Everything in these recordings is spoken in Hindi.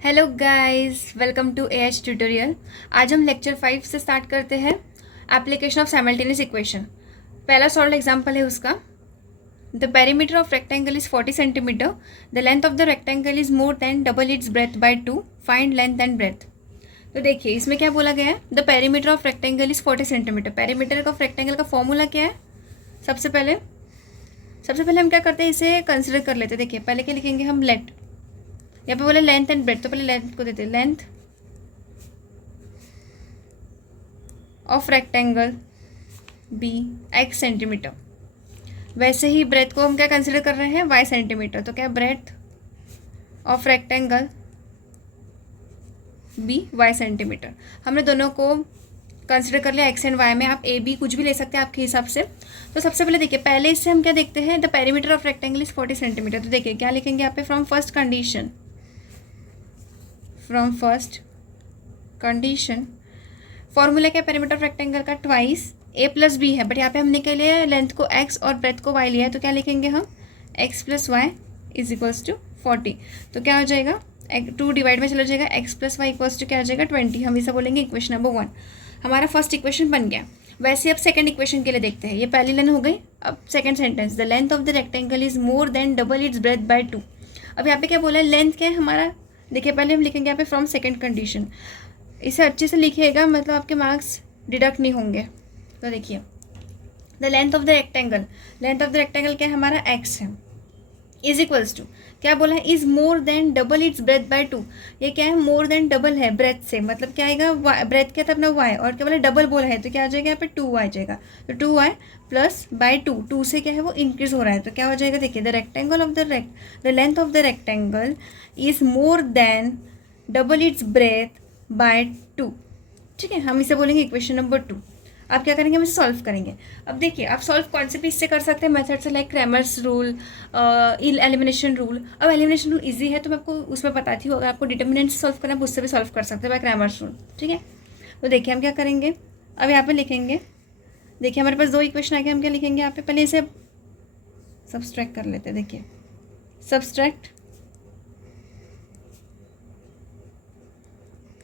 Hello guys, welcome to A H tutorial. आज हम लेक्चर 5 से स्टार्ट करते हैं। Application of simultaneous equation. पहला सॉल्व एग्जांपल है उसका। The perimeter of rectangle is 40 centimetre. The length of the rectangle is more than double its breadth by 2। Find length and breadth. तो देखिए इसमें क्या बोला गया है, the perimeter of rectangle is 40 centimetre. Perimeter of rectangle का फॉर्मूला क्या है? सबसे पहले हम क्या करते हैं, इसे कंसिडर कर लेते हैं। देखिए पहले क्या लिखेंगे हम, लेट। यहाँ पे बोले लेंथ एंड ब्रेथ, तो पहले लेंथ को देते हैं, length of rectangle be x centimetre. वैसे ही ब्रेथ को हम क्या कंसिडर कर रहे हैं, वाई सेंटीमीटर। तो क्या breadth of rectangle be y centimetre. हमने दोनों को कंसिडर कर लिया एक्स एंड वाई में। आप ए बी कुछ भी ले सकते हैं आपके हिसाब से। तो सबसे पहले देखिए, पहले इससे हम क्या देखते हैं, the perimeter of rectangle is 40 centimetre. तो देखिए क्या लिखेंगे यहाँ पे, फ्रॉम फर्स्ट कंडीशन फॉर्मूला क्या, पेरीमीटर ऑफ रेक्टेंगल का ट्वाइस ए प्लस बी है, बट यहाँ पे हमने क्या लिया, लेंथ को एक्स और ब्रेथ को वाई लिया है। तो क्या लिखेंगे हम, x plus y is equals to 40। तो क्या हो जाएगा, 2 डिवाइड में चला जाएगा, x plus y equals to क्या हो जाएगा, 20। हम इसे बोलेंगे इक्वेशन नंबर 1। हमारा फर्स्ट इक्वेशन बन गया। वैसे अब सेकंड इक्वेशन के लिए देखते हैं। ये पहली लाइन हो गई। अब second sentence, the length of the rectangle is more than double its breadth by 2। अब यहाँ पे क्या बोला है, लेंथ क्या है हमारा। देखिए पहले हम लिखेंगे यहाँ पे फ्रॉम सेकंड कंडीशन। इसे अच्छे से लिखिएगा, मतलब आपके मार्क्स डिडक्ट नहीं होंगे। तो देखिए, the length of the rectangle क्या है हमारा, एक्स है, इज इक्वल्स टू क्या बोला है, is more than double its breadth by 2। ये क्या है, मोर देन डबल है ब्रेथ से, मतलब क्या आएगा, ब्रेथ क्या था अपना वाई, और क्या बोला डबल बोला है, तो क्या आ जाएगा यहाँ पे 2 आ जाएगा। तो 2y प्लस बाय 2 से क्या है वो इंक्रीज हो रहा है। तो क्या हो जाएगा, देखिए the length of the rectangle is more than double its breadth by 2। ठीक है, हम इसे बोलेंगे इक्वेशन नंबर 2। आप क्या करेंगे, हम इसे सॉल्व करेंगे। अब देखिए आप सॉल्व कौन से भी इससे कर सकते हैं, मेथड से, like Cramer's rule, elimination rule. अब एलिमिनेशन रूल इजी है तो मैं आपको उसमें बताती हूँ। अगर आपको डिटर्मिनेंट सॉल्व करना है उससे भी सॉल्व कर सकते हैं बाय क्रैमर्स रूल। ठीक है, तो देखिए हम क्या करेंगे, अब यहाँ पे लिखेंगे। देखिए हमारे पास 2 इक्वेशन आ गए। हम क्या लिखेंगे यहाँ पे, पहले इसे सब्सट्रैक्ट कर लेते हैं। देखिए सब्सट्रैक्ट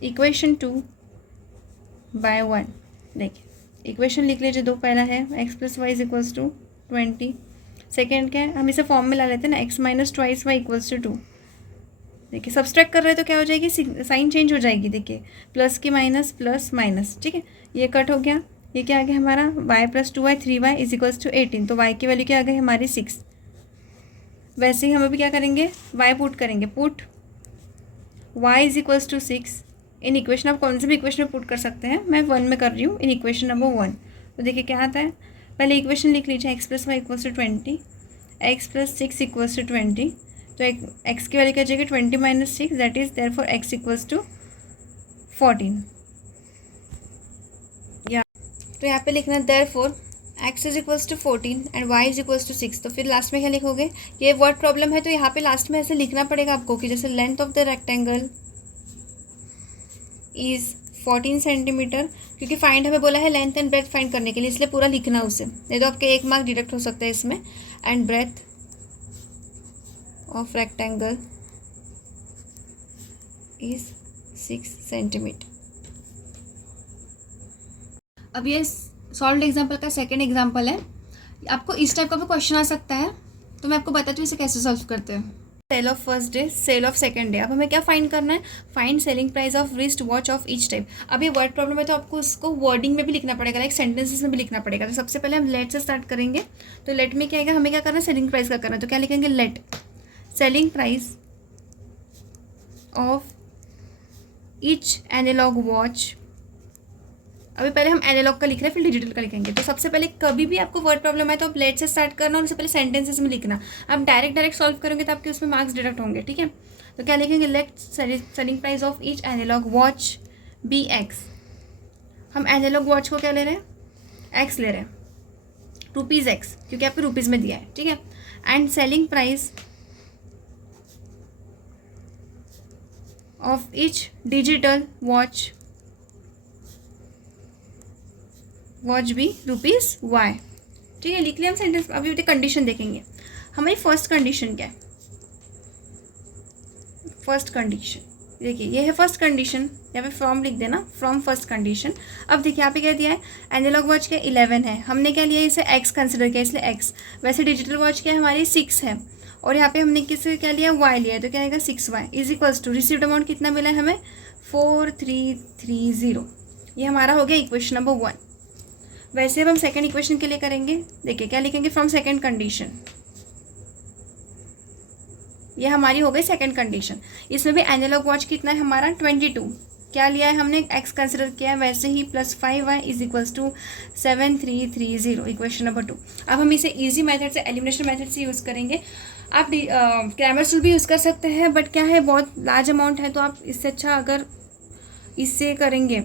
इक्वेशन 2 बाय 1। देखिए इक्वेशन लिख लीजिए, 2 पहला है x plus y is equals to 20। Second क्या है, हम इसे फॉर्म में ला लेते हैं ना, x minus twice y equals to 2। देखिए सब्सट्रैक्ट कर रहे हैं तो क्या हो जाएगी, साइन चेंज हो जाएगी। देखिए प्लस की माइनस, प्लस माइनस। ठीक है, ये कट हो गया। ये क्या आ गया हमारा, y plus 2y 3y is equals to 18। तो वाई की वैल्यू क्या आ गई हमारी 6। वैसे ही हम अभी क्या करेंगे, वाई पुट करेंगे, put y is equals to 6 in equation. आप कौन से भी इक्वेशन में पुट कर सकते हैं, मैं 1 में कर रही हूँ, इन इक्वेशन नंबर 1। तो देखिए क्या आता है, पहले इक्वेशन लिख लीजिए, x plus y equals to 20, x plus 6 equals to 20। तो एक्स की वैल्यू क्या जाएगी, 20 minus 6, that is therefore x equals to 14। या तो यहाँ पे लिखना therefore x is equals to 14 and y is equals to 6। तो फिर लास्ट में क्या लिखोगे, ये वर्ड प्रॉब्लम है तो यहाँ पे लास्ट में ऐसे लिखना पड़ेगा आपको कि जैसे length of the rectangle is 14 centimetre, क्योंकि फाइंड हमें बोला है लेंथ एंड ब्रेथ फाइंड करने के लिए, इसलिए पूरा लिखना उसे, नहीं तो आपके 1 मार्क डिडक्ट हो सकता है इसमें। And breadth of rectangle is 6 centimetre. अब ये सॉल्व्ड एग्जाम्पल का सेकेंड एग्जाम्पल है। आपको इस टाइप का भी क्वेश्चन आ सकता है, तो मैं आपको बताती हूँ इसे कैसे सॉल्व करते हैं। Sale of first day, sale of second day. अब हमें क्या फाइंड करना है, find selling price of wrist watch of each type. अब ये वर्ड प्रॉब्लम है तो आपको उसको वर्डिंग में भी लिखना पड़ेगा, लाइक सेंटेंसेस में भी लिखना पड़ेगा। तो सबसे पहले हम लेट से स्टार्ट करेंगे। तो लेट में क्या आएगा, हमें क्या करना है, सेलिंग प्राइस का करना है। तो क्या लिखेंगे, let selling price of each analogue watch. अभी पहले हम एनालॉग का लिख रहे हैं, फिर डिजिटल का लिखेंगे। तो सबसे पहले कभी भी आपको वर्ड प्रॉब्लम है तो आप लेट से स्टार्ट करना और उससे पहले सेंटेंसेस में लिखना। आप डायरेक्ट सॉल्व करोगे तो आपके उसमें मार्क्स डिडक्ट होंगे। ठीक है, तो क्या लिखेंगे, let selling price of each analogue watch be x. हम एनालॉग वॉच को क्या ले रहे हैं, एक्स ले रहे हैं, रुपीज़ एक्स, क्योंकि आपको रुपीज़ में दिया है। ठीक है, and selling price of each digital watch भी रुपीज़ वाई। ठीक है, लिख लिया हम सेंटेंस। अभी कंडीशन देखेंगे। हमारी फर्स्ट कंडीशन क्या है, फर्स्ट कंडीशन देखिए ये है फर्स्ट कंडीशन, यहाँ पे फ्रॉम लिख देना, फ्रॉम फर्स्ट कंडीशन। अब देखिए यहाँ पे क्या दिया है, एनालॉग वॉच क्या 11 है, हमने क्या लिया इसे x कंसिडर किया इसलिए x। वैसे डिजिटल वॉच क्या हमारी 6 है, और यहाँ पे हमने किससे क्या लिया y लिया है, तो क्या आएगा 6y is equals to received amount कितना मिला है हमें 4330। ये हमारा हो गया इक्वेशन नंबर 1। वैसे अब हम सेकेंड इक्वेशन के लिए करेंगे। देखिए क्या लिखेंगे, फ्रॉम सेकेंड कंडीशन, ये हमारी हो गई सेकंड कंडीशन। इसमें भी एनालॉग वॉच कितना है हमारा 22, क्या लिया है हमने x कंसिडर किया है, वैसे ही +5y is equals to 7330, equation number 2। अब हम इसे इजी मेथड से, एलिमिनेशन मेथड से यूज़ करेंगे। आप क्रैमर्स रूल भी यूज़ कर सकते हैं, बट क्या है बहुत लार्ज अमाउंट है, तो आप इससे अच्छा अगर इससे करेंगे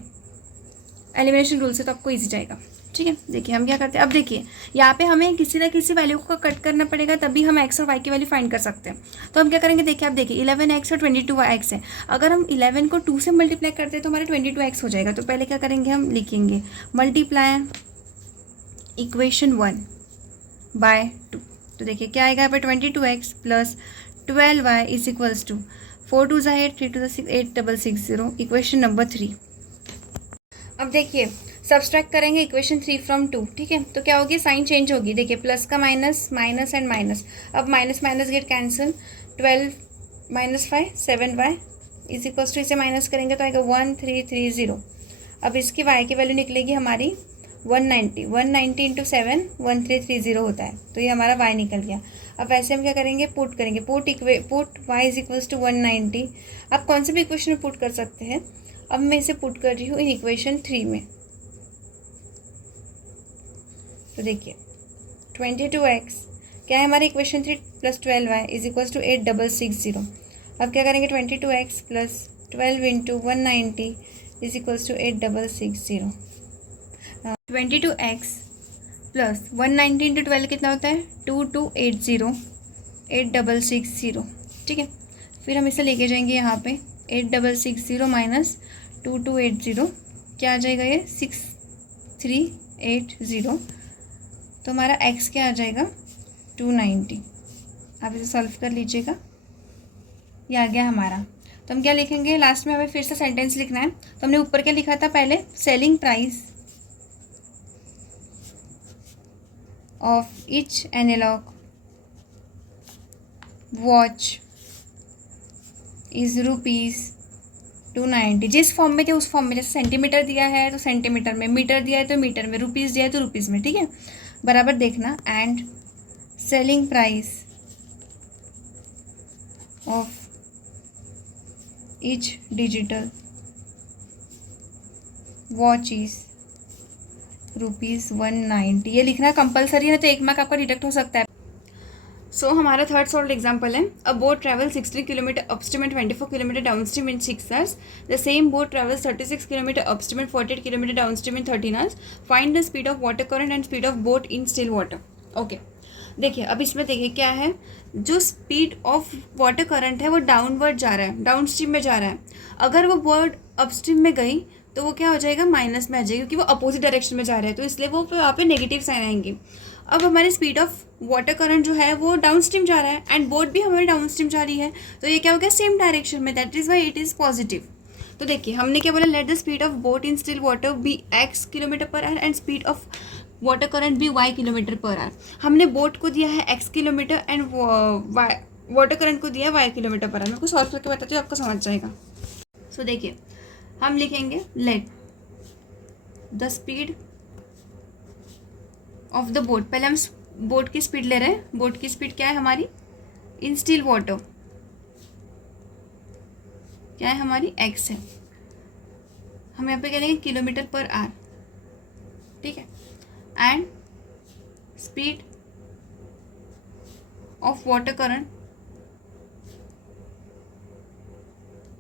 एलिमिनेशन रूल से तो आपको ईजी जाएगा। ठीक है, देखिए हम क्या करते हैं, अब देखिए यहाँ पे हमें किसी ना किसी वैल्यू को कट करना पड़ेगा, तभी हम x और y की वैल्यू फाइंड कर सकते हैं। तो हम क्या करेंगे, देखिए आप देखिए 11x और 22x है, अगर हम 11 को 2 से मल्टीप्लाई करते हैं तो हमारा 22x हो जाएगा। तो पहले क्या करेंगे, हम लिखेंगे मल्टीप्लाई इक्वेशन 1 बाय 2। तो देखिए क्या आएगा यहाँ पे 22x plus 12y is equals to 4 2 8 3 2 6 8660, equation number 3। अब देखिए सब्सट्रैक्ट करेंगे इक्वेशन 3 फ्रॉम 2। ठीक है, तो क्या होगी, साइन चेंज होगी। देखिए प्लस का माइनस, माइनस एंड माइनस, अब minus minus get cancel, 12 - 5 7y is equals to, इसे माइनस करेंगे तो आएगा 1330। अब इसकी y की वैल्यू निकलेगी हमारी 190, 190 इंटू 7 1330 होता है, तो ये हमारा y निकल गया। अब वैसे हम क्या करेंगे, पुट करेंगे, put y is equals to 190। आप कौन से भी इक्वेशन में पुट कर सकते हैं। अब मैं इसे पुट कर रही हूँ इन इक्वेशन 3 में। तो देखिए 22x क्या है हमारी equation 3 plus 12y is equals to 8660। अब क्या करेंगे, 22x plus 12 into 190 is equals to 8660। 22x plus 190 into 12 कितना होता है 2280, 8660। ठीक है, फिर हम इसे लेके जाएंगे यहाँ पे 8660 माइनस 2280, क्या आ जाएगा ये 6380। तो हमारा x क्या आ जाएगा 290। आप इसे सॉल्व कर लीजिएगा, ये आ गया हमारा। तो हम क्या लिखेंगे, लास्ट में हमें फिर से सेंटेंस लिखना है। तो हमने ऊपर क्या लिखा था पहले, selling price of each analogue watch is ₹290। जिस फॉर्म में थे उस फॉर्म में, जैसे सेंटीमीटर दिया है तो सेंटीमीटर में, मीटर दिया है तो मीटर में, रुपीज़ दिया है तो रुपीज़ में। ठीक है, बराबर देखना। And selling price of each digital watch is ₹190। ये लिखना कंपलसरी है, तो 1 मार्क आपका डिडक्ट हो सकता है। सो हमारा थर्ड सॉल्व एग्जाम्पल है, अ boat travel 16 kilometre upstream and 24 kilometre downstream in 6 hours। The same boat travels 36 kilometre upstream and 48 kilometre downstream in 13 hours। Find the speed of water current and speed of boat in still water. Okay, देखिए अब इसमें देखिए क्या है, जो स्पीड ऑफ वाटर करंट है वो डाउनवर्ड जा रहा है, डाउनस्ट्रीम में जा रहा है। अगर वो बोट अपस्ट्रीम में गई तो वो क्या हो जाएगा, माइनस में आ जाएगी, क्योंकि वो अपोजिट डायरेक्शन में जा रहा है, तो इसलिए वो वहाँ पे नेगेटिव साइन आएंगे। अब हमारी स्पीड ऑफ वाटर करंट जो है वो डाउनस्ट्रीम जा रहा है एंड बोट भी हमारी डाउनस्ट्रीम जा रही है, तो ये क्या हो गया, सेम डायरेक्शन में, that is why it is positive. तो देखिए हमने क्या बोला, let the speed of boat in still water be x kilometre per hour and speed of water current भी y किलोमीटर पर आवर। हमने बोट को दिया है x kilometre and water current को दिया है y किलोमीटर पर आवर। मैं आपको सॉल्व करके बताती हूँ, आपको समझ जाएगा। सो देखिए हम लिखेंगे, let the speed of the boat, पहले हम बोट की स्पीड ले रहे हैं। बोट की स्पीड क्या है हमारी, इन स्टिल वाटर क्या है हमारी x है, हम यहाँ पे क्या लेंगे किलोमीटर पर आवर। ठीक है, and speed of water current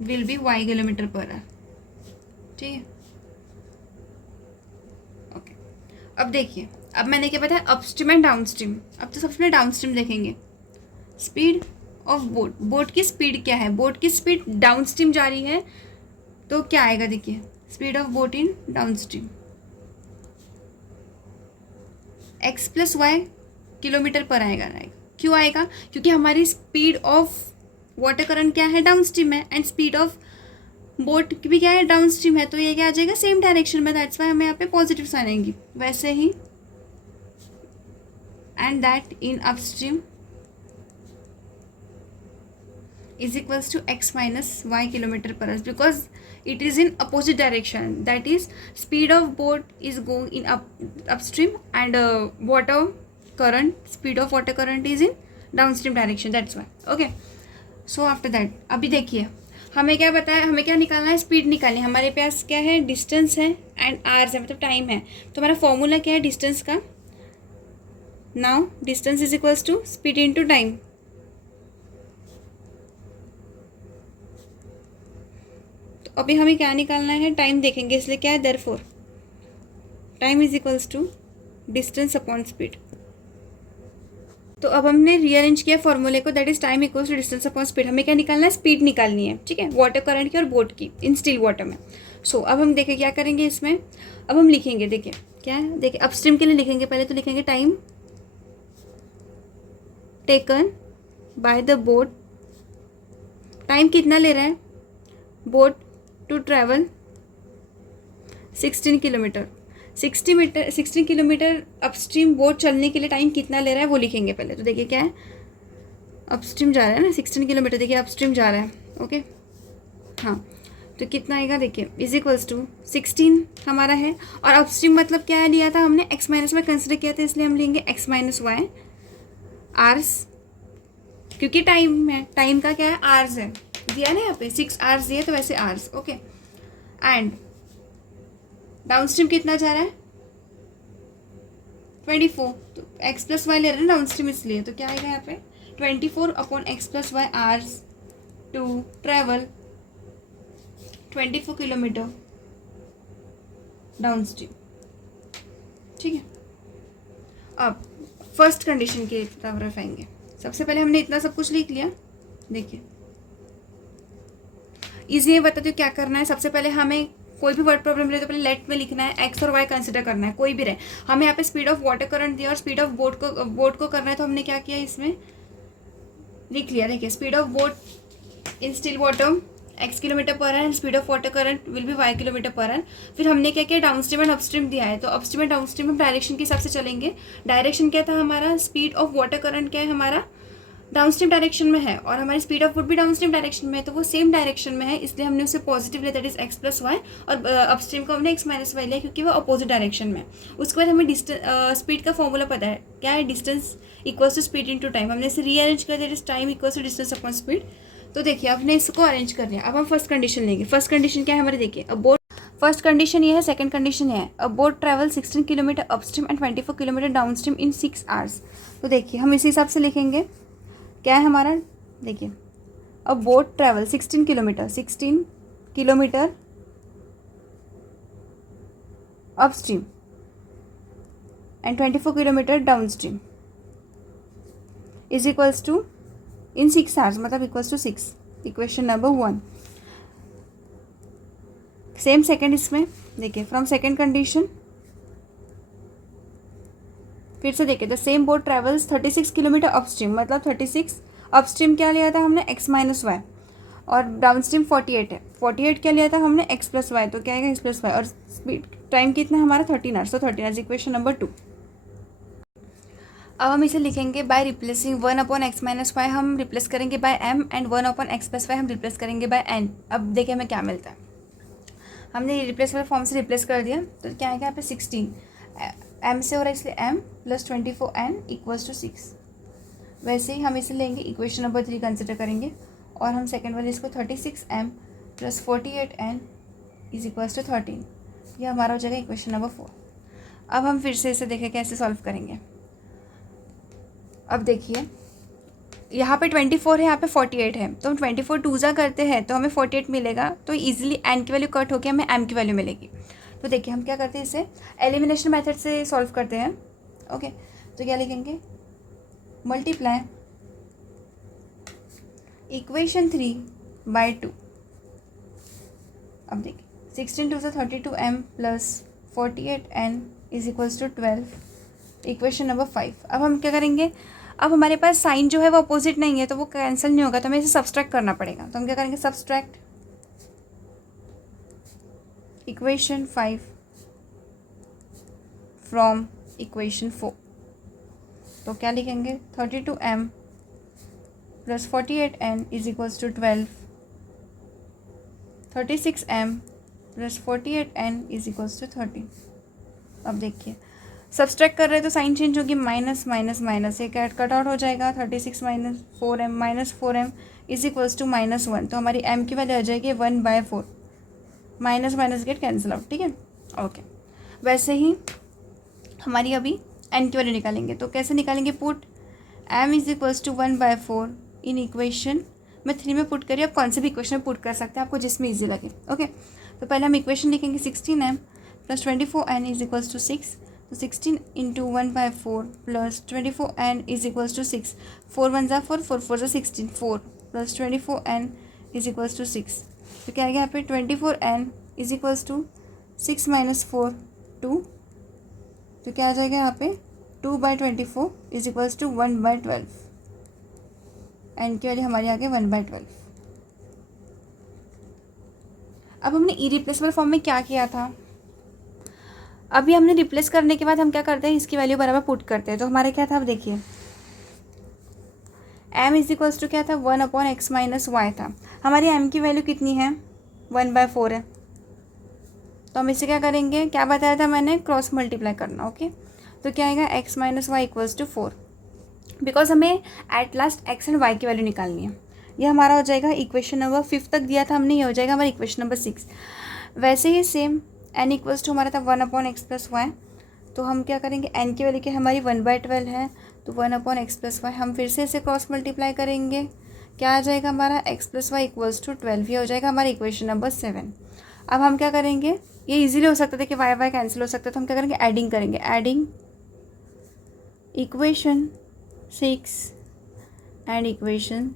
will be y kilometre per our. ठीक है, ओके। अब देखिए, अब मैंने क्या बताया, अपस्ट्रीम एंड डाउनस्ट्रीम। अब तो सबसे पहले डाउनस्ट्रीम देखेंगे। स्पीड ऑफ बोट, बोट की स्पीड क्या है, बोट की स्पीड डाउनस्ट्रीम जा रही है, तो क्या आएगा, देखिए speed of boat in downstream x plus y kilometre per आएगा। क्यों आएगा, क्योंकि हमारी स्पीड ऑफ वाटर करंट क्या है, डाउनस्ट्रीम है, एंड स्पीड ऑफ बोट भी क्या है, डाउन स्ट्रीम है, तो ये क्या आ जाएगा, सेम डायरेक्शन में, दैट्स वाई हमें यहाँ पे पॉजिटिव साइन आएंगी। वैसे ही and that in upstream is equals to x minus y kilometer per hour, because it is in opposite direction, that is speed of boat is going in upstream and water current, speed of water current is in downstream direction, that's why। okay, so after that अभी देखिए हमें क्या बताया, हमें क्या निकालना है, स्पीड निकालनी है। हमारे पास क्या है, डिस्टेंस है एंड आवर्स है, मतलब टाइम है। तो हमारा फॉर्मूला क्या है डिस्टेंस का, now distance is equals to speed into time. अभी हमें क्या निकालना है, टाइम देखेंगे, इसलिए क्या है, therefore time is equals to distance upon speed. तो अब हमने रीअरेंज किया फॉर्मूले को, that is time equals to distance upon speed. हमें क्या निकालना है, स्पीड निकालनी है, ठीक है, वाटर करंट की और बोट की इन स्टिल वाटर में। सो अब हम देखें क्या करेंगे इसमें, अब हम लिखेंगे, देखिए क्या है, देखिए अपस्ट्रीम के लिए लिखेंगे, पहले तो लिखेंगे time taken by the boat, time कितना ले रहा है boat to travel 16 kilometre, 16 kilometre upstream boat चलने के लिए टाइम कितना ले रहा है वो लिखेंगे पहले। तो देखिए क्या है, अपस्ट्रीम जा रहा है ना 16 किलोमीटर, देखिए अपस्ट्रीम जा रहा है, ओके हाँ, तो कितना आएगा देखिए, इज इक्वल्स टू 16 हमारा है, और अपस्ट्रीम मतलब क्या लिया था हमने, एक्स माइनस वाई कंसिडर किया था, इसलिए हम लेंगे एक्स माइनस वाई आर्स, क्योंकि टाइम है, टाइम का क्या है, आर्स है दिया ना यहाँ पे, 6 आवर्स दिए तो वैसे आवर्स, ओके। एंड डाउनस्ट्रीम कितना जा रहा है 24, तो एक्स प्लस वाई ले रहे हैं डाउनस्ट्रीम इसलिए, तो क्या आएगा यहाँ पे 24 upon x plus y hours to travel 24 kilometre downstream, ठीक है। अब फर्स्ट कंडीशन की तरफ आएंगे। सबसे पहले हमने इतना सब कुछ लिख लिया, देखिए इजी है, बताती हूँ क्या करना है। सबसे पहले हमें कोई भी वर्ड प्रॉब्लम रहे तो पहले लेट में लिखना है, एक्स और वाई कंसिडर करना है, कोई भी रहे। हमें यहाँ पे स्पीड ऑफ वाटर करंट दिया और स्पीड ऑफ बोट को करना है, तो हमने क्या किया, इसमें लिख लिया, देखिए speed of boat in still water x kilometre per hour and speed of water current will be y kilometre per our. फिर हमने क्या किया, डाउनस्ट्रीम एंड अपस्ट्रीम दिया है, तो अपस्ट्रीम एंड डाउनस्ट्रीम हम डायरेक्शन के हिसाब से चलेंगे। डायरेक्शन क्या था हमारा, स्पीड ऑफ वाटर करंट क्या है हमारा, डाउनस्ट्रीम डायरेक्शन में है, और हमारी स्पीड ऑफ वुड भी डाउनस्ट्रीम डायरेक्शन में है, तो वो सेम डायरेक्शन में है, इसलिए हमने उसे पॉजिटिव लिया, that is x plus y, और अपस्ट्रीम को हमने एक्स माइनस वाई लिया क्योंकि वो अपोजिट डायरेक्शन में। उसके बाद हमें स्पीड का फॉर्मूला पता है, क्या है, distance equals to speed into time. हमने इसे रीअरेंज कर दिया, that is time equals to distance upon speed. तो देखिए आपने इसको अरेंज कर लिया। अब हम फर्स्ट कंडीशन लेंगे। फर्स्ट कंडीशन क्या है हमारे, देखिए अब बोट, फर्स्ट कंडीशन ये है, सेकंड कंडीशन ये है, अ boat travel 16 kilometre upstream and 24 kilometre downstream in 6 hours. तो देखिए हम इसी हिसाब से लिखेंगे, क्या है हमारा, देखिए अब boat travel 16 kilometre upstream and 24 kilometre downstream is equals to in 6 hours, मतलब equals to 6, equation number 1। Same second इसमें देखिए, फ्रॉम सेकंड कंडीशन फिर से देखिए, the same boat travels 36 kilometre upstream, मतलब 36 अपस्ट्रीम क्या लिया था हमने, एक्स माइनस वाई, और डाउनस्ट्रीम 48 है, 48 क्या लिया था हमने, एक्स प्लस वाई, तो क्या आएगा एक्स प्लस वाई, और स्पीड टाइम कितना हमारा 13 आवर्स, तो 13 आवर्स, इक्वेशन नंबर 2। अब हम इसे लिखेंगे by replacing 1 upon x minus y हम रिप्लेस करेंगे by m, and 1 upon x plus y हम रिप्लेस करेंगे बाय एन। अब देखिए हमें क्या मिलता है, हमने रिप्लेस वाले फॉर्म से रिप्लेस कर दिया, तो क्या आएगा यहाँ पे 16 एम से हो रहा है इसलिए m plus 24 n equals to 6। वैसे ही हम इसे लेंगे, इक्वेशन नंबर 3 कंसिडर करेंगे, और हम सेकेंड वाले इसको 36 m plus 48 n is equals to 13, ये हमारा हो जाएगा इक्वेशन नंबर 4। अब हम फिर से इसे देखें कैसे सॉल्व करेंगे। अब देखिए यहाँ पे 24 है, यहाँ पे 48 है, तो हम 24 टूजा करते हैं तो हमें 48 मिलेगा, तो इजीली एन की वैल्यू कट होकर हमें एम की वैल्यू मिलेगी। तो देखिए हम क्या करते हैं, इसे एलिमिनेशन मेथड से सॉल्व करते हैं, ओके। तो क्या लिखेंगे, मल्टीप्लाई इक्वेशन 3 बाय 2। अब देखिए 16 2 से 32 m plus 48 n is equals to 12, equation number 5। अब हम क्या करेंगे, अब हमारे पास साइन जो है वो अपोजिट नहीं है, तो वो कैंसिल नहीं होगा, तो हमें इसे सब्सट्रैक्ट करना पड़ेगा। तो हम क्या करेंगे, सब्सट्रैक्ट इक्वेशन 5 फ्रॉम इक्वेशन 4। तो क्या लिखेंगे 32m plus 48n is equals to 12, 36m plus 48n is equals to 30। अब देखिए सब्सट्रैक्ट कर रहे हैं तो साइन चेंज होगी, माइनस माइनस माइनस, एक कट आउट हो जाएगा, 36 minus 4m minus 4m is equals to -1। तो हमारी m की वैल्यू आ जाएगी 1/4, minus minus get cancel out, ठीक है ओके। वैसे ही हमारी अभी n की वैल्यू निकालेंगे, तो कैसे निकालेंगे, put m is equals to 1/4 in equation मैं 3 में पुट करिए, आप कौन से भी इक्वेशन में पुट कर सकते हैं, आपको जिसमें ईजी लगे ओके। तो पहले हम इक्वेशन लिखेंगे 16m plus 24n is equals to 6। तो 16 into 1/4 plus 24n is equals to 6, 4 1 ज़ा 4, 4 4 ज़ा 16, 4 plus 24n is equals to 6। तो क्या आ गया यहाँ पे 24n is equals to 6 minus 4 2। तो क्या आ जाएगा यहाँ पे 2/24 इज इक्वल्स टू 1/12। एन की वैल्यू हमारी आ गई 1/12। अब हमने इरिप्लेसेबल फॉर्म में क्या किया था, अभी हमने रिप्लेस करने के बाद हम क्या करते हैं, इसकी वैल्यू बराबर पुट करते हैं। तो हमारे क्या था, अब देखिए m इज इक्वल्स टू क्या था 1/x माइनस वाई था। हमारी m की वैल्यू कितनी है 1/4 है, तो हम इसे क्या करेंगे, क्या बताया था मैंने, क्रॉस मल्टीप्लाई करना ओके। तो क्या आएगा x minus Y equals to 4, because हमें at last x and y की वैल्यू निकालनी है। ये हमारा हो जाएगा इक्वेशन नंबर 5 तक दिया था हमने, ये हो जाएगा हमारा इक्वेशन नंबर 6। वैसे ही सेम n इक्वल्स टू हमारा था 1/x प्लस वाई, तो हम क्या करेंगे, n की वैल्यू क्या हमारी 1/12 है, तो 1/x प्लस वाई हम फिर से इसे क्रॉस मल्टीप्लाई करेंगे, क्या आ जाएगा हमारा x plus y equals to 12, ये हो जाएगा हमारा इक्वेशन नंबर 7। अब हम क्या करेंगे, ये इजीली हो सकता था कि वाई वाई कैंसिल हो सकता है, तो हम क्या करेंगे, एडिंग करेंगे, एडिंग इक्वेशन 6 एंड इक्वेशन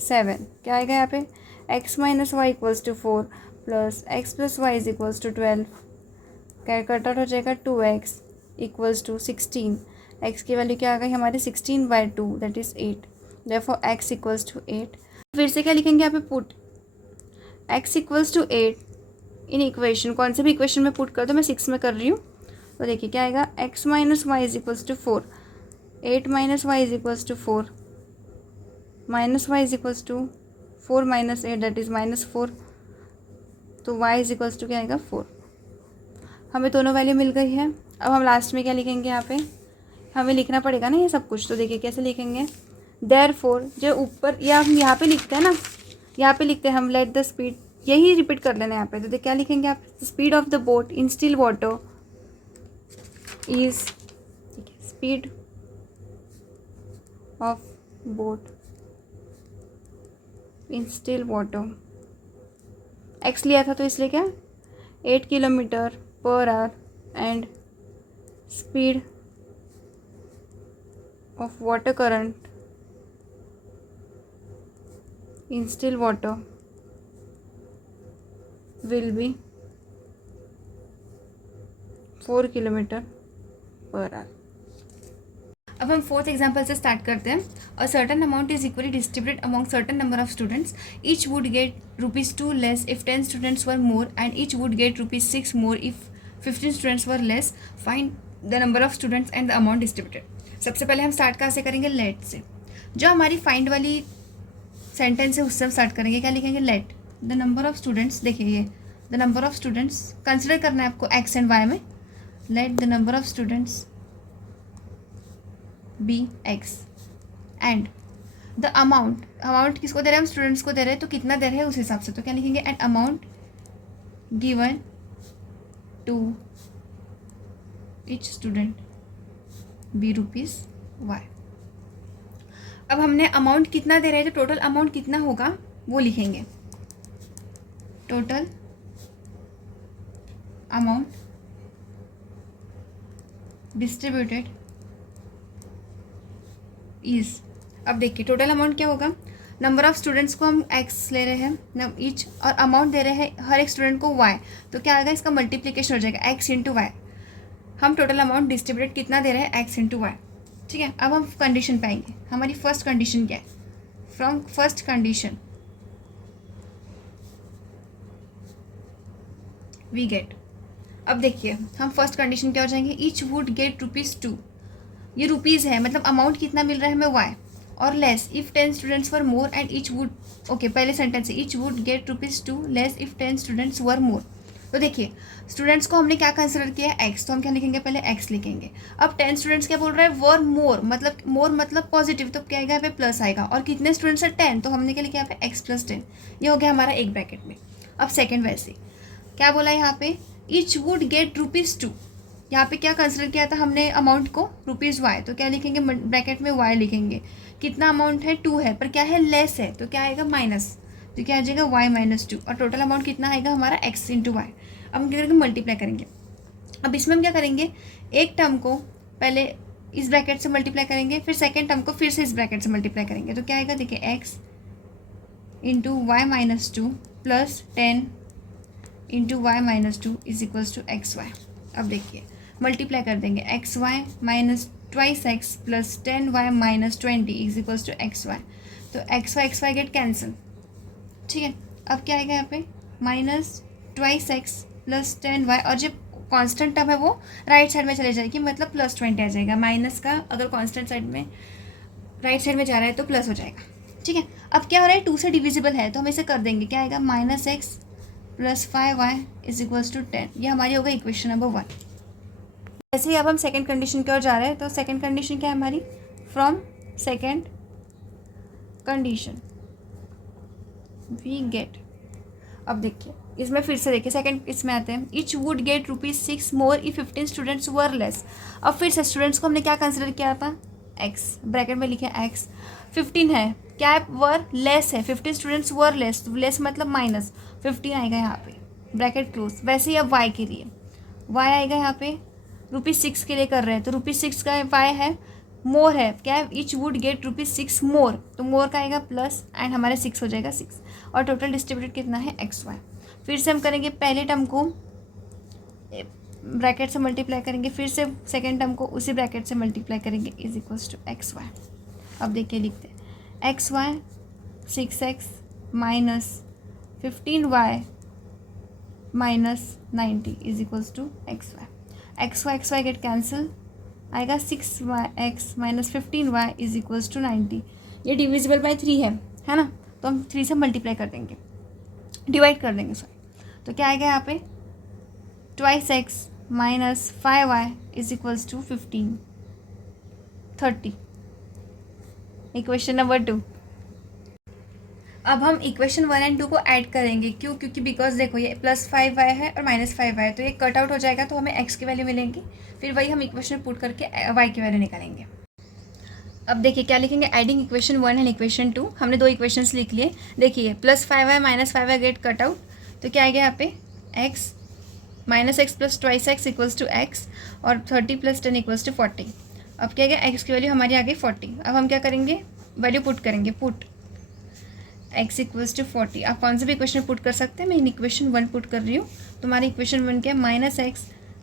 7। क्या आएगा यहाँ पे x minus Y equals to 4 plus x plus y is equals to 12, क्या कट आउट हो जाएगा 2x इक्वल्स टू 16। x की वैल्यू क्या आ गई हमारी 16/2 that is 8, therefore x equals to 8। फिर से क्या लिखेंगे यहाँ पे, put x equals to 8 in equation, कौन से भी इक्वेशन में पुट कर दो, मैं 6 में कर रही हूँ। तो देखिए क्या आएगा, x minus y is equals to 4, 8 minus y is equals to 4, minus y is equals to 4 minus 8 that is -4, तो y इज इक्वल्स टू क्या आएगा 4। हमें दोनों वैल्यू मिल गई है। अब हम लास्ट में क्या लिखेंगे, यहाँ पे हमें लिखना पड़ेगा ना ये सब कुछ, तो देखिए कैसे लिखेंगे, देयरफॉर जो ऊपर या हम यहाँ पे लिखते हैं ना, यहाँ पे लिखते हैं हम लेट द स्पीड, यही रिपीट कर लेना यहाँ पे। तो क्या लिखेंगे आप, speed of the boat in still water is, speed of boat in still water, x लिया था तो इसलिए क्या 8 kilometre per hour and speed of water current in still water will be 4 kilometre per our. अब हम फोर्थ एग्जाम्पल से स्टार्ट करते हैं। A certain amount is equally distributed among certain number of students, each would get ₹2 less if 10 students were more and each would gate ₹6 more if 15 students were less, find the number of students and the amount distributed. सबसे पहले हम स्टार्ट कहाँ से करेंगे, लेट से। जो हमारी फाइंड वाली सेंटेंस है उससे हम स्टार्ट करेंगे, क्या लिखेंगे, let the number of students, देखिए ये the number of students consider करना है आपको एक्स एंड वाई में, let the number of students be x and the amount, amount किसको दे रहे हैं हम, स्टूडेंट्स को दे रहे हैं, तो कितना दे रहे हैं उस हिसाब से, तो क्या लिखेंगे, and amount given to each student be ₹y। अब हमने अमाउंट कितना दे रहे हैं, तो टोटल अमाउंट कितना होगा वो लिखेंगे, टोटल अमाउंट डिस्ट्रीब्यूटेड इज। अब देखिए टोटल अमाउंट क्या होगा, नंबर ऑफ स्टूडेंट्स को हम x ले रहे हैं ईच, और अमाउंट दे रहे हैं हर एक स्टूडेंट को y, तो क्या आएगा, इसका मल्टीप्लिकेशन हो जाएगा x इंटू वाई। हम टोटल अमाउंट डिस्ट्रीब्यूटेड कितना दे रहे हैं, x इंटू वाई, ठीक है। अब हम कंडीशन पे आएंगे, हमारी फर्स्ट कंडीशन क्या है, from first condition we get. अब देखिए हम फर्स्ट कंडीशन क्या हो जाएंगे, ईच वुड गेट ₹2, ये रुपीज़ है मतलब अमाउंट कितना मिल रहा है हमें y, और less if 10 students were more and each would, okay पहले सेंटेंस है each would get ₹2 less if 10 students were more. तो देखिए स्टूडेंट्स को हमने क्या कंसिडर किया है x, तो हम क्या लिखेंगे पहले x लिखेंगे। अब 10 स्टूडेंट्स क्या बोल रहा है, वर मोर मतलब पॉजिटिव, तो क्या आएगा यहाँ पे प्लस आएगा, और कितने स्टूडेंट्स है 10, तो हमने क्या लिखा यहाँ पे x + 10, ये हो गया हमारा एक ब्रैकेट में। अब सेकेंड वैसे क्या बोला यहाँ पे, ईच वुड गेट ₹2, यहाँ पे क्या कंसिडर किया था हमने अमाउंट को, ₹y, तो क्या लिखेंगे ब्रैकेट में y लिखेंगे। कितना अमाउंट है 2 है, पर क्या है लेस है, तो क्या आएगा माइनस, तो क्या आ जाएगा y - 2, और टोटल अमाउंट कितना आएगा हमारा x × y। अब हम क्या करेंगे मल्टीप्लाई करेंगे। अब इसमें हम क्या करेंगे, एक टर्म को पहले इस ब्रैकेट से मल्टीप्लाई करेंगे, फिर सेकेंड टर्म को फिर से इस ब्रैकेट से मल्टीप्लाई करेंगे, तो क्या आएगा देखिए x × y - 2 plus 10 × y - 2 = xy। अब देखिए मल्टीप्लाई कर देंगे, xy - 2x plus 10y - 20 = xy, तो xy गेट कैंसिल, ठीक है। अब क्या आएगा यहाँ पे -2x प्लस 10y, और जो कांस्टेंट टर्म है वो राइट साइड में चले जाएगी, मतलब +20 आ जाएगा, माइनस का अगर कांस्टेंट साइड में राइट साइड में जा रहा है तो प्लस हो जाएगा, ठीक है। अब क्या हो रहा है 2 से डिविजिबल है, तो हम इसे कर देंगे, क्या आएगा -x प्लस 5y = 10, ये हमारी होगा इक्वेशन नंबर 1। ऐसे ही अब हम सेकेंड कंडीशन की ओर जा रहे हैं, तो सेकेंड कंडीशन क्या है हमारी, from second condition we get. अब देखिए इसमें फिर से देखिए सेकंड इसमें आते हैं, each would gate ₹6 more if 15 students were less. अब फिर से स्टूडेंट्स को हमने क्या कंसिडर किया था, x, ब्रैकेट में लिखे x, 15 है, क्या है वर लेस है, 15 स्टूडेंट्स वर लेस, तो लेस मतलब माइनस 15 आएगा यहाँ पे, ब्रैकेट क्लोज। वैसे ही अब y के लिए y आएगा यहाँ पे, ₹6 के लिए कर रहे हैं, तो ₹6 का y है, मोर है, क्या है ईच वुड गेट ₹6 मोर, तो मोर का आएगा प्लस एंड हमारे 6 हो जाएगा 6, और टोटल डिस्ट्रीब्यूटेड कितना है xy। फिर से हम करेंगे पहले टर्म को ब्रैकेट से मल्टीप्लाई करेंगे, फिर से सेकेंड टर्म को उसी ब्रैकेट से मल्टीप्लाई करेंगे = xy। अब देखिए लिखते हैं xy 6x - 15y - 90 = xy। xy get cancel, आएगा 6x - 15y = 90, ये डिविजिबल बाय 3 है ना, तो हम 3 से मल्टीप्लाई कर देंगे, डिवाइड कर देंगे सॉरी, तो क्या आएगा यहाँ पे 2x - 5y = 15, 30, इक्वेशन नंबर 2। अब हम इक्वेशन 1 और 2 को ऐड करेंगे, क्यों, क्योंकि बिकॉज देखो ये +5y है और -5y है, तो ये कट आउट हो जाएगा, तो हमें x की वैल्यू मिलेंगी, फिर वही हम इक्वेशन पुट करके y की वैल्यू निकालेंगे। अब देखिए क्या लिखेंगे, एडिंग इक्वेशन 1 एंड इक्वेशन 2, हमने 2 इक्वेशंस लिख लिए। देखिए +5y - 5y gate cut out, तो क्या आएगा यहाँ पे x -x plus 2x = x, और 30 + 10 = 40। अब क्या गया x की वैल्यू हमारी आ गई 40। अब हम क्या करेंगे, वैल्यू पुट करेंगे, पुट x = 40। आप कौन से भी इक्वेशन पुट कर सकते हैं, मैं इन इक्वेशन 1 पुट कर रही हूँ, तो हमारी इक्वेशन 1 क्या है -x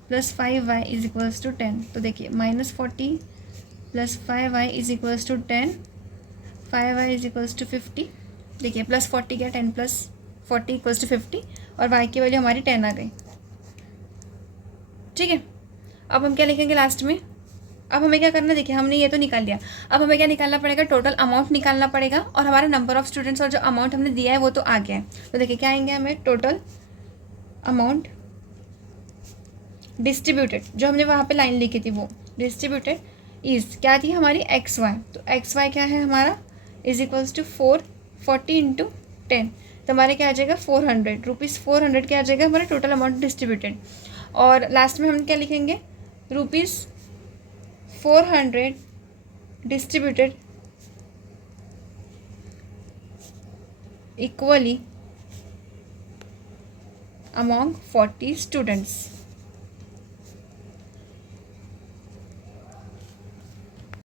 प्लस 5y = 10। तो देखिए -40 प्लस 5y = 10, 5y = 50। देखिए +40 गया, 10 + 40 = 50, और y की वैल्यू हमारी 10 आ गई, ठीक है। अब हम क्या लिखेंगे लास्ट में, अब हमें क्या करना है, देखिए हमने ये तो निकाल लिया, अब हमें क्या निकालना पड़ेगा, टोटल अमाउंट निकालना पड़ेगा, और हमारा नंबर ऑफ स्टूडेंट्स और जो अमाउंट हमने दिया है वो तो आ गया है। तो देखिए क्या आएंगे हमें, टोटल अमाउंट डिस्ट्रीब्यूटेड, जो हमने वहाँ पे लाइन लिखी थी वो डिस्ट्रीब्यूटेड इज क्या थी हमारी xy, तो xy क्या है हमारा = 40 × 10, तो हमारे क्या आ जाएगा 400 रुपीज़, 400 क्या आ जाएगा हमारा टोटल अमाउंट डिस्ट्रीब्यूटेड। और लास्ट में हम क्या लिखेंगे, ₹400 डिस्ट्रीब्यूटेड इक्वली अमॉन्ग 40 स्टूडेंट्स।